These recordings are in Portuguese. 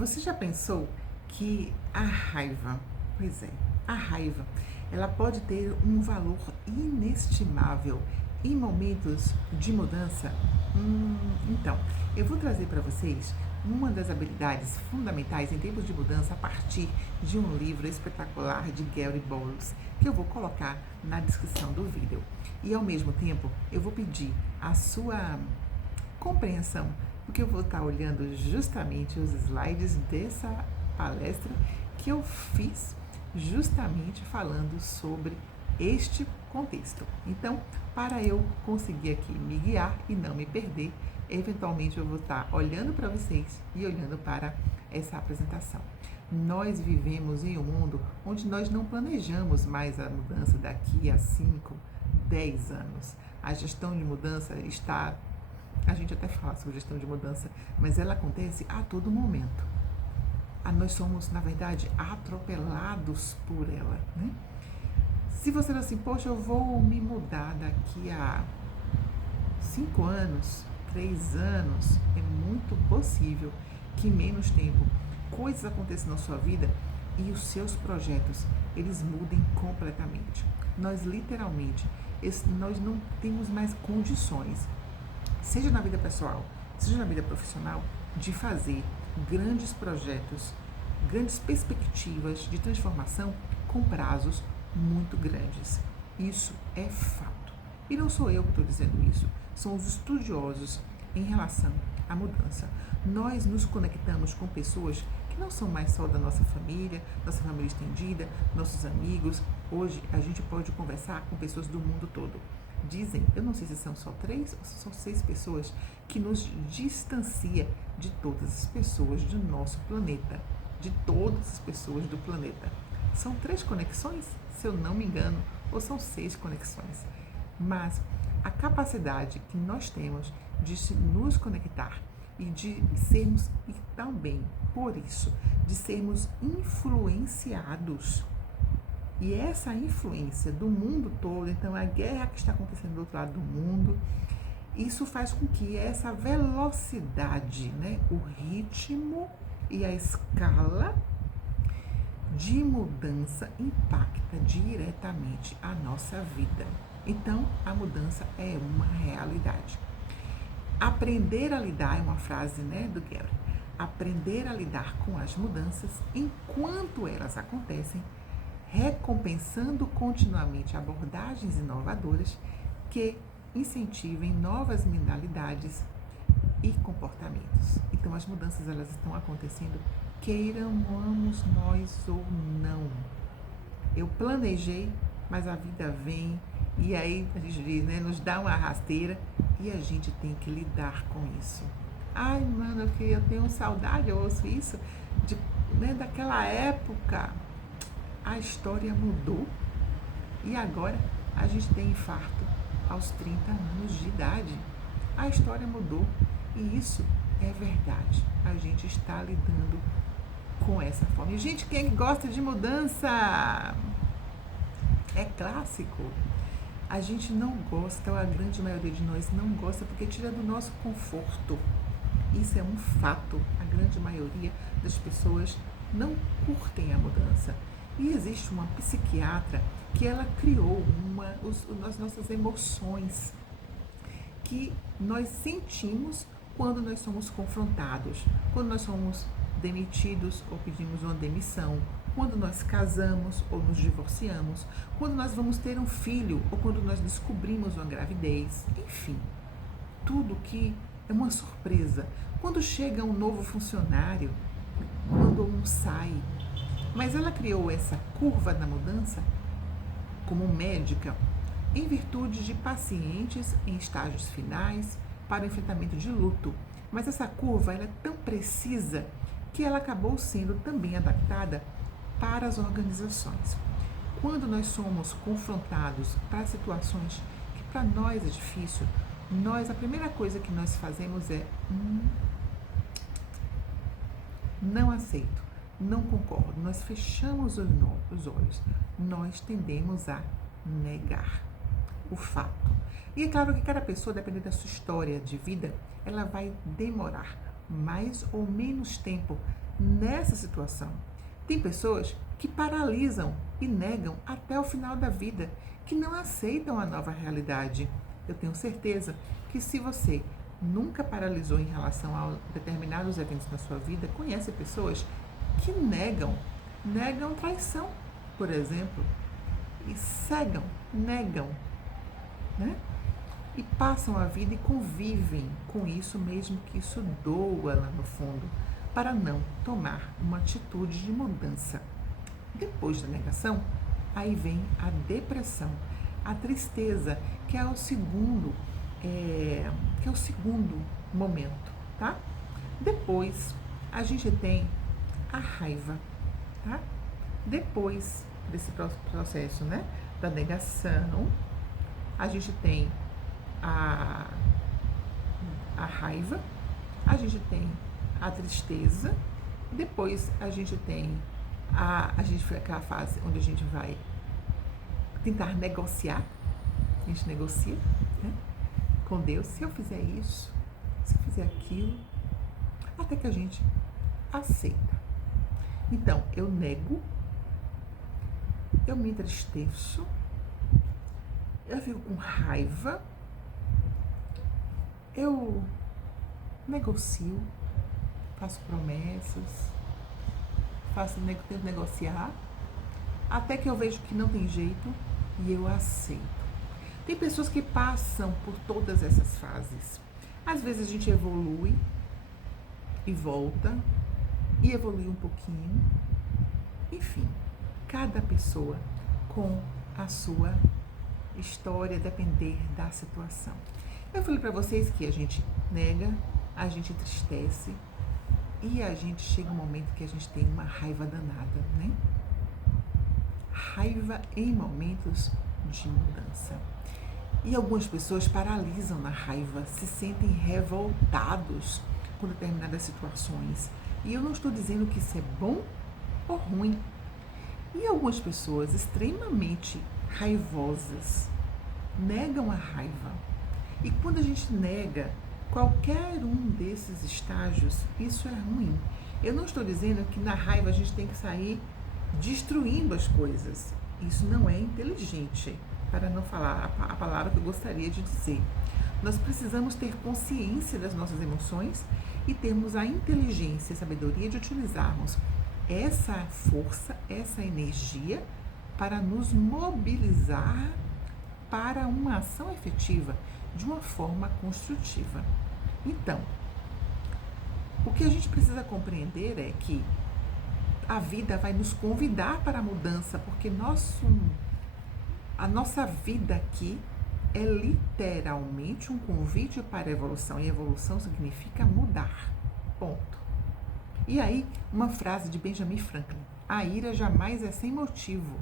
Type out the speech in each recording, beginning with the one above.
Você já pensou que a raiva, pois é, a raiva, ela pode ter um valor inestimável em momentos de mudança? Então, eu vou trazer para vocês uma das habilidades fundamentais em tempos de mudança a partir de um livro espetacular de Gary Bowles, que eu vou colocar na descrição do vídeo. E ao mesmo tempo, eu vou pedir a sua compreensão, porque eu vou estar olhando justamente os slides dessa palestra que eu fiz justamente falando sobre este contexto. Então, para eu conseguir aqui me guiar e não me perder, eventualmente eu vou estar olhando para vocês e olhando para essa apresentação. Nós vivemos em um mundo onde nós não planejamos mais a mudança daqui a 5, 10 anos. A gestão de mudança está... A gente até fala sobre gestão de mudança, mas ela acontece a todo momento. Nós somos, na verdade, atropelados por ela, né? Se você fala assim, poxa, eu vou me mudar daqui a 5 anos, 3 anos, é muito possível que em menos tempo coisas aconteçam na sua vida e os seus projetos, eles mudem completamente. Nós literalmente, nós não temos mais condições, seja na vida pessoal, seja na vida profissional, de fazer grandes projetos, grandes perspectivas de transformação com prazos muito grandes. Isso é fato. E não sou eu que estou dizendo isso, são os estudiosos em relação à mudança. Nós nos conectamos com pessoas que não são mais só da nossa família estendida, nossos amigos. Hoje a gente pode conversar com pessoas do mundo todo. Dizem, eu não sei se são só 3 ou se são 6 pessoas, que nos distancia de todas as pessoas do nosso planeta, de todas as pessoas do planeta. São 3 conexões, se eu não me engano, ou são 6 conexões. Mas a capacidade que nós temos de nos conectar e de sermos, e também por isso, de sermos influenciados. E essa influência do mundo todo, então a guerra que está acontecendo do outro lado do mundo, isso faz com que essa velocidade, né, o ritmo e a escala de mudança impacta diretamente a nossa vida. Então, a mudança é uma realidade. Aprender a lidar é uma frase, né, do Gary. Aprender a lidar com as mudanças enquanto elas acontecem, recompensando continuamente abordagens inovadoras que incentivem novas mentalidades e comportamentos. Então, as mudanças elas estão acontecendo, queiramos nós ou não. Eu planejei, mas a vida vem e aí a gente diz, né, nos dá uma rasteira e a gente tem que lidar com isso. Ai, mano, eu tenho saudade, eu ouço isso, daquela época. A história mudou e agora a gente tem infarto aos 30 anos de idade. A história mudou e isso é verdade. A gente está lidando com essa forma. E, gente, quem gosta de mudança? É clássico. A gente não gosta, ou a grande maioria de nós não gosta, porque tira do nosso conforto. Isso é um fato. A grande maioria das pessoas não curtem a mudança. E existe uma psiquiatra que ela criou as nossas emoções que nós sentimos quando nós somos confrontados, quando nós somos demitidos ou pedimos uma demissão, quando nós casamos ou nos divorciamos, quando nós vamos ter um filho ou quando nós descobrimos uma gravidez, enfim, tudo que é uma surpresa. Quando chega um novo funcionário, quando um sai. Mas ela criou essa curva da mudança como médica em virtude de pacientes em estágios finais para o enfrentamento de luto. Mas essa curva ela é tão precisa que ela acabou sendo também adaptada para as organizações. Quando nós somos confrontados para situações que para nós é difícil, a primeira coisa que nós fazemos é não aceito. Não concordo, nós fechamos os olhos, nós tendemos a negar o fato. E é claro que cada pessoa, dependendo da sua história de vida, ela vai demorar mais ou menos tempo nessa situação. Tem pessoas que paralisam e negam até o final da vida, que não aceitam a nova realidade. Eu tenho certeza que se você nunca paralisou em relação a determinados eventos na sua vida, conhece pessoas que negam traição, por exemplo, e negam, né? E passam a vida e convivem com isso, mesmo que isso doa lá no fundo, para não tomar uma atitude de mudança. Depois da negação, aí vem a depressão, a tristeza, que é o segundo momento, tá? Depois a gente tem a raiva, tá? Depois desse processo, né, da negação, a gente tem a raiva, a gente tem a tristeza, depois a gente tem a gente foi aquela fase onde a gente vai tentar negociar, a gente negocia, né, com Deus, se eu fizer isso, se eu fizer aquilo, até que a gente aceita. Então, eu nego, eu me entristeço, eu fico com raiva, eu negocio, faço promessas, tento negociar, até que eu vejo que não tem jeito e eu aceito. Tem pessoas que passam por todas essas fases. Às vezes a gente evolui e volta, e evolui um pouquinho. Enfim, cada pessoa com a sua história, depender da situação. Eu falei para vocês que a gente nega, a gente entristece e a gente chega um momento que a gente tem uma raiva danada, né? Raiva em momentos de mudança. E algumas pessoas paralisam na raiva, se sentem revoltados com determinadas situações. E eu não estou dizendo que isso é bom ou ruim. E algumas pessoas extremamente raivosas negam a raiva. E quando a gente nega qualquer um desses estágios, isso é ruim. Eu não estou dizendo que na raiva a gente tem que sair destruindo as coisas. Isso não é inteligente, para não falar a palavra que eu gostaria de dizer. Nós precisamos ter consciência das nossas emoções e termos a inteligência e a sabedoria de utilizarmos essa força, essa energia para nos mobilizar para uma ação efetiva de uma forma construtiva. Então, o que a gente precisa compreender é que a vida vai nos convidar para a mudança, porque a nossa vida aqui é literalmente um convite para a evolução, e evolução significa mudar, ponto. E aí, uma frase de Benjamin Franklin: a ira jamais é sem motivo,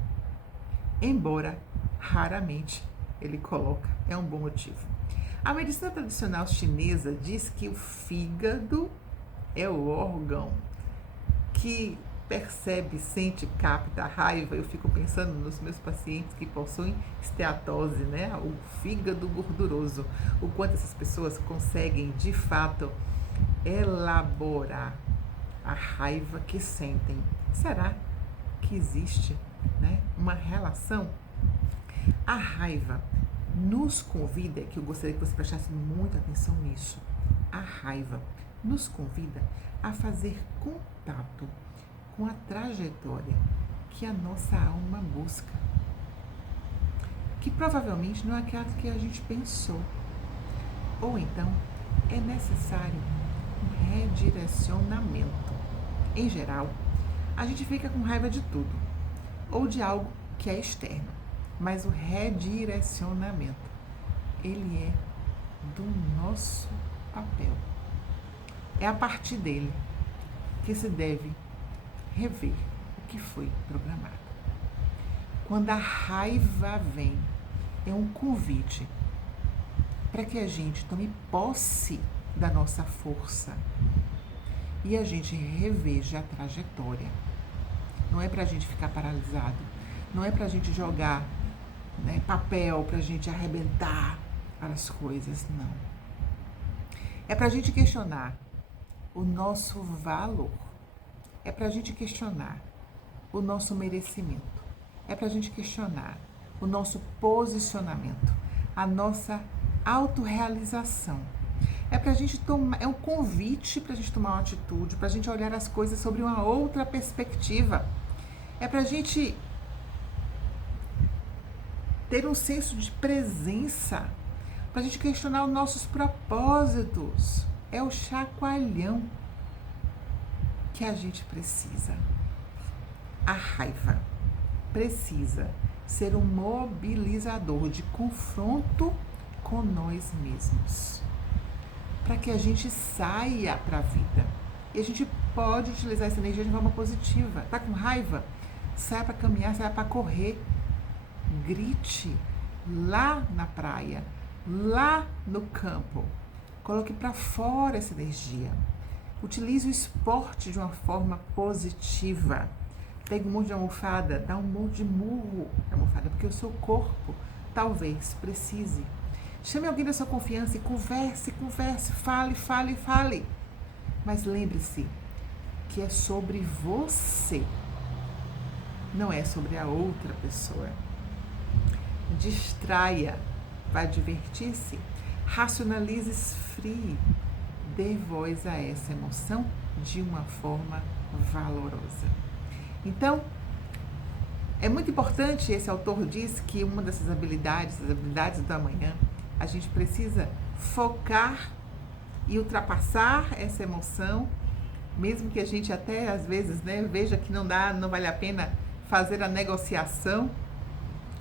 embora raramente ele coloca, é um bom motivo. A medicina tradicional chinesa diz que o fígado é o órgão que percebe, sente, capta a raiva. Eu fico pensando nos meus pacientes que possuem esteatose, né? O fígado gorduroso. O quanto essas pessoas conseguem, de fato, elaborar a raiva que sentem. Será que existe, né, uma relação? A raiva nos convida, que eu gostaria que você prestasse muita atenção nisso, a raiva nos convida a fazer contato com a trajetória que a nossa alma busca, que provavelmente não é aquela que a gente pensou. Ou então, é necessário um redirecionamento. Em geral, a gente fica com raiva de tudo, ou de algo que é externo, mas o redirecionamento, ele é do nosso papel. É a partir dele que se deve rever o que foi programado. Quando a raiva vem, é um convite para que a gente tome posse da nossa força e a gente reveja a trajetória. Não é para a gente ficar paralisado, não é para a gente jogar, né, papel, para a gente arrebentar as coisas, não. É para a gente questionar o nosso valor. É para a gente questionar o nosso merecimento. É para a gente questionar o nosso posicionamento, a nossa autorrealização. É para a gente tomar, é um convite para a gente tomar uma atitude, para a gente olhar as coisas sobre uma outra perspectiva. É para a gente ter um senso de presença, para a gente questionar os nossos propósitos. É o chacoalhão que a gente precisa. A raiva precisa ser um mobilizador de confronto com nós mesmos, para que a gente saia para a vida. E a gente pode utilizar essa energia de forma positiva. Tá com raiva? Saia para caminhar, saia para correr. Grite lá na praia, lá no campo. Coloque para fora essa energia. Utilize o esporte de uma forma positiva. Pega um monte de almofada, dá um monte de murro na almofada, porque o seu corpo talvez precise. Chame alguém da sua confiança e converse, fale. Mas lembre-se que é sobre você, não é sobre a outra pessoa. Distraia, vá divertir-se, racionalize, esfrie, dê voz a essa emoção de uma forma valorosa. Então, é muito importante, esse autor diz que uma dessas habilidades, as habilidades do amanhã, a gente precisa focar e ultrapassar essa emoção, mesmo que a gente até às vezes, né, veja que não vale a pena fazer a negociação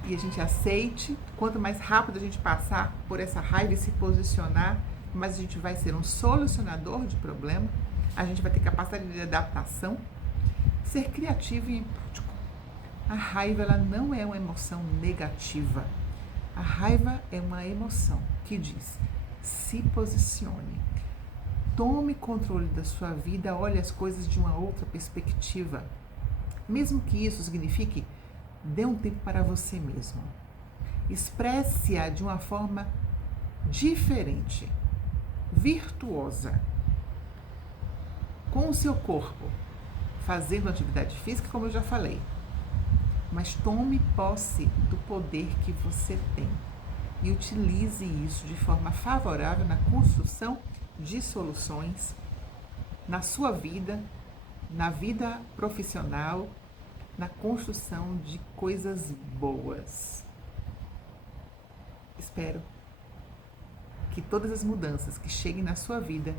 e a gente aceite. Quanto mais rápido a gente passar por essa raiva e se posicionar, mais a gente vai ser um solucionador de problema, a gente vai ter capacidade de adaptação, ser criativo e empático. A raiva, ela não é uma emoção negativa. A raiva é uma emoção que diz: se posicione, tome controle da sua vida, olhe as coisas de uma outra perspectiva. Mesmo que isso signifique, dê um tempo para você mesmo. Expresse-a de uma forma diferente, virtuosa, com o seu corpo, fazendo atividade física, como eu já falei. Mas tome posse do poder que você tem e utilize isso de forma favorável na construção de soluções na sua vida, na vida profissional, na construção de coisas boas. Espero que todas as mudanças que cheguem na sua vida,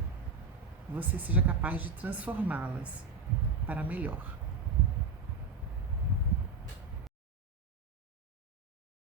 você seja capaz de transformá-las para melhor.